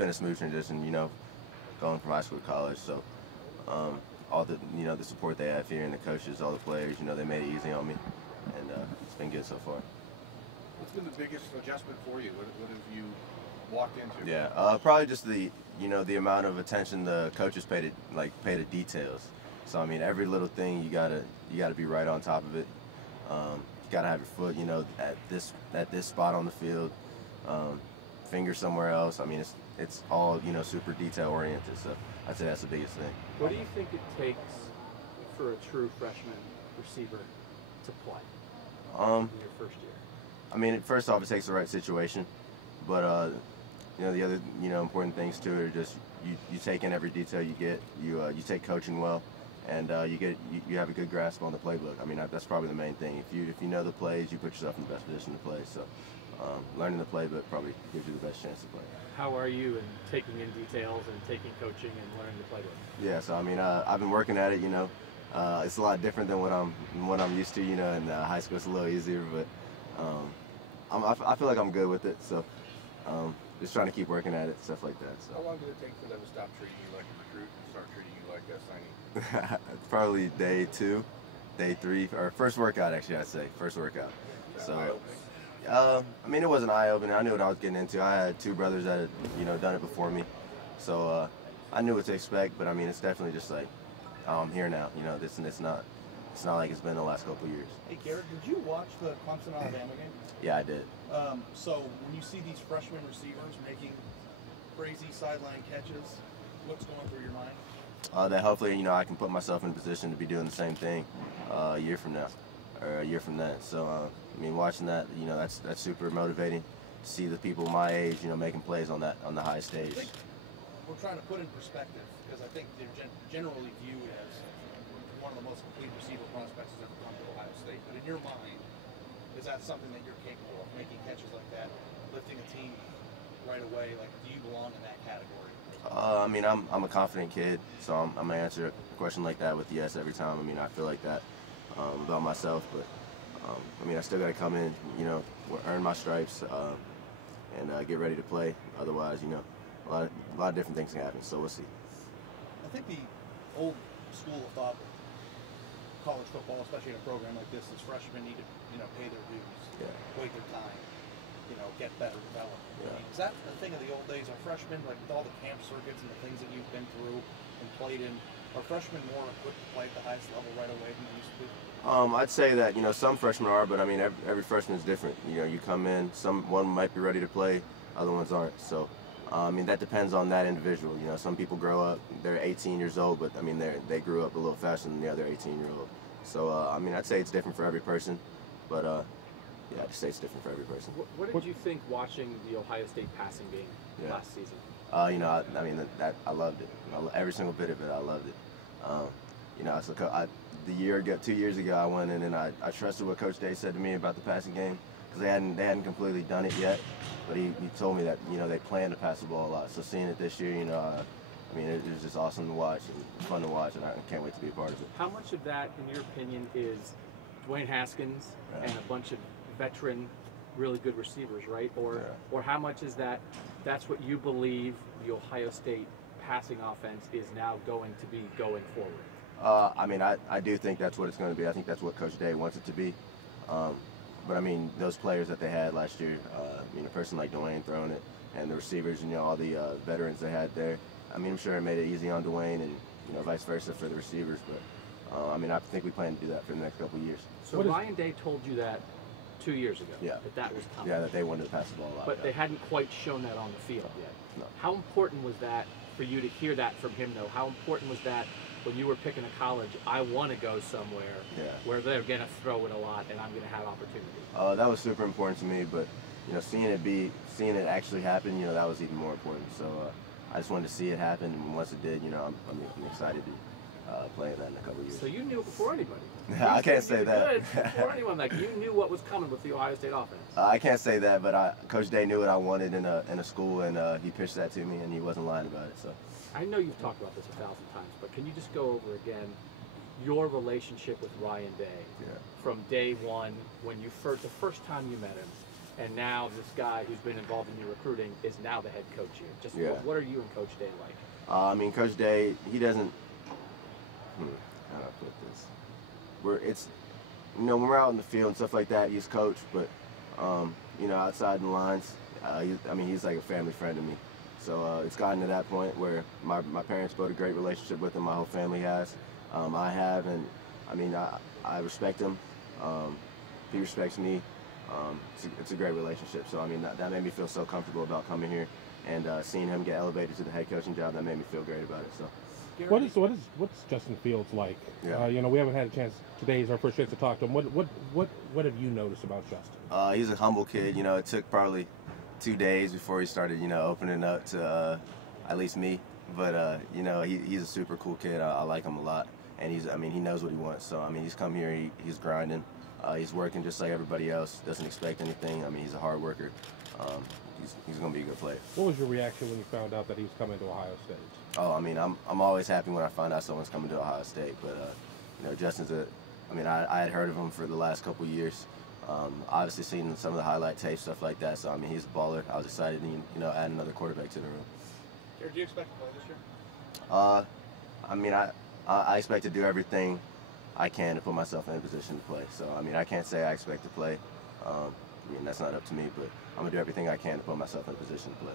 been a smooth transition, going from high school to college. So all the the support they have here and the coaches, all the players, they made it easy on me, and it's been good so far. What's been the biggest adjustment for you? What have you walked into? Yeah, probably just the the amount of attention the coaches pay to details. So I mean, every little thing you gotta be right on top of it. You gotta have your foot, at this spot on the field, finger somewhere else. I mean, it's all super detail oriented. So I'd say that's the biggest thing. What do you think it takes for a true freshman receiver to play in your first year? I mean, first off, it takes the right situation, but the other important things too are just you take in every detail you get. You take coaching well, and you have a good grasp on the playbook. I mean, that's probably the main thing. If you know the plays, you put yourself in the best position to play. So learning the playbook probably gives you the best chance to play. How are you in taking in details and taking coaching and learning the playbook? Yeah, so I mean, I've been working at it. It's a lot different than what I'm used to. In high school, it's a little easier, but I feel like I'm good with it. So just trying to keep working at it, stuff like that. So. How long did it take for them to stop treating you like a recruit and start treating you like a signee? Probably day 2, day 3, or first workout actually. I'd say first workout. So. I mean, it wasn't eye-opening. I knew what I was getting into. I had 2 brothers that had, done it before me, so I knew what to expect. But I mean, it's definitely just like I'm here now. It's not like it's been the last couple of years. Hey, Garrett, did you watch the Clemson-Alabama game? Yeah, I did. So when you see these freshman receivers making crazy sideline catches, what's going through your mind? That hopefully, I can put myself in a position to be doing the same thing a year from now, or a year from then. So, I mean, watching that, that's super motivating to see the people my age, making plays on the high stage. I think we're trying to put in perspective, because I think they're generally viewed as one of the most complete receiver prospects that's ever come to Ohio State. But in your mind, is that something that you're capable of, making catches like that, lifting a team right away? Like, do you belong in that category? I mean, I'm a confident kid, so I'm gonna answer a question like that with yes every time. I mean, I feel like that about myself, but I mean, I still gotta come in, earn my stripes, and get ready to play. Otherwise, a lot of different things can happen. So we'll see. I think the old school of thought with college football, especially in a program like this, is freshmen need to, pay their dues, wait their time, get better, develop. Yeah. I mean, is that the thing of the old days? Are freshmen, like with all the camp circuits and the things that you've been through and played in, are freshmen more equipped to play at the highest level right away than they used to be? I'd say that some freshmen are, but I mean every freshman is different. You come in, one might be ready to play, other ones aren't. So I mean that depends on that individual. some people grow up, they're 18 years old, but I mean they grew up a little faster than the other 18-year-old. So I mean I'd say it's different for every person, but yeah, I'd just say it's different for every person. What did you think watching the Ohio State passing game last season? I mean that I loved it. Every single bit of it, I loved it. The year ago, 2 years ago, I went in and I trusted what Coach Day said to me about the passing game, because they hadn't completely done it yet, but he told me that they plan to pass the ball a lot. So seeing it this year, I mean it was just awesome to watch and fun to watch, and I can't wait to be a part of it. How much of that, in your opinion, is Dwayne Haskins and a bunch of veteran, really good receivers, right? Or how much is that's what you believe the Ohio State passing offense is now going to be going forward? I mean, I do think that's what it's going to be. I think that's what Coach Day wants it to be. But I mean, those players that they had last year, a person like Dwayne throwing it, and the receivers, all the veterans they had there. I mean, I'm sure it made it easy on Dwayne, and vice versa for the receivers. But I mean, I think we plan to do that for the next couple of years. So Ryan Day told you that 2 years ago. Yeah. That was coming. Yeah, that they wanted to pass the ball a lot. But they hadn't quite shown that on the field yet. No. How important was that for you to hear that from him, though? How important was that when you were picking a college? I want to go somewhere where they're going to throw it a lot and I'm going to have opportunity. That was super important to me, but seeing it actually happen, that was even more important. So I just wanted to see it happen, and once it did, I'm excited to play in that in a couple of years. So you knew it before anybody. I can't say that. Before anyone, like you knew what was coming with the Ohio State offense. I can't say that, but Coach Day knew what I wanted in a school, and he pitched that to me, and he wasn't lying about it. So. I know you've talked about this 1,000 times, but can you just go over again your relationship with Ryan Day from day one, when the first time you met him, and now this guy who's been involved in your recruiting is now the head coach here. Just Yeah. what are you and Coach Day like? I mean, Coach Day, he doesn't. How do I put this? When we're out in the field and stuff like that, he's coach, but outside the lines, he's like a family friend to me. So it's gotten to that point where my parents built a great relationship with him. My whole family has. I have, and I respect him. He respects me. It's a great relationship. So that made me feel so comfortable about coming here, and seeing him get elevated to the head coaching job, that made me feel great about it. So. What's Justin Fields like? Yeah. We haven't had a chance. Today is our first chance to talk to him. What have you noticed about Justin? He's a humble kid. It took probably 2 days before he started, opening up to at least me. But he's a super cool kid. I like him a lot, and he knows what he wants. So he's come here. He's grinding. He's working just like everybody else. Doesn't expect anything. He's a hard worker. He's going to be a good player. What was your reaction when you found out that he was coming to Ohio State? Oh, I'm always happy when I find out someone's coming to Ohio State. But Justin's I had heard of him for the last couple of years. Obviously seen some of the highlight tape, stuff like that. So he's a baller. I was excited to add another quarterback to the room. Garrett, do you expect to play this year? I expect to do everything I can to put myself in a position to play. So I can't say I expect to play. That's not up to me, but I'm gonna do everything I can to put myself in a position to play.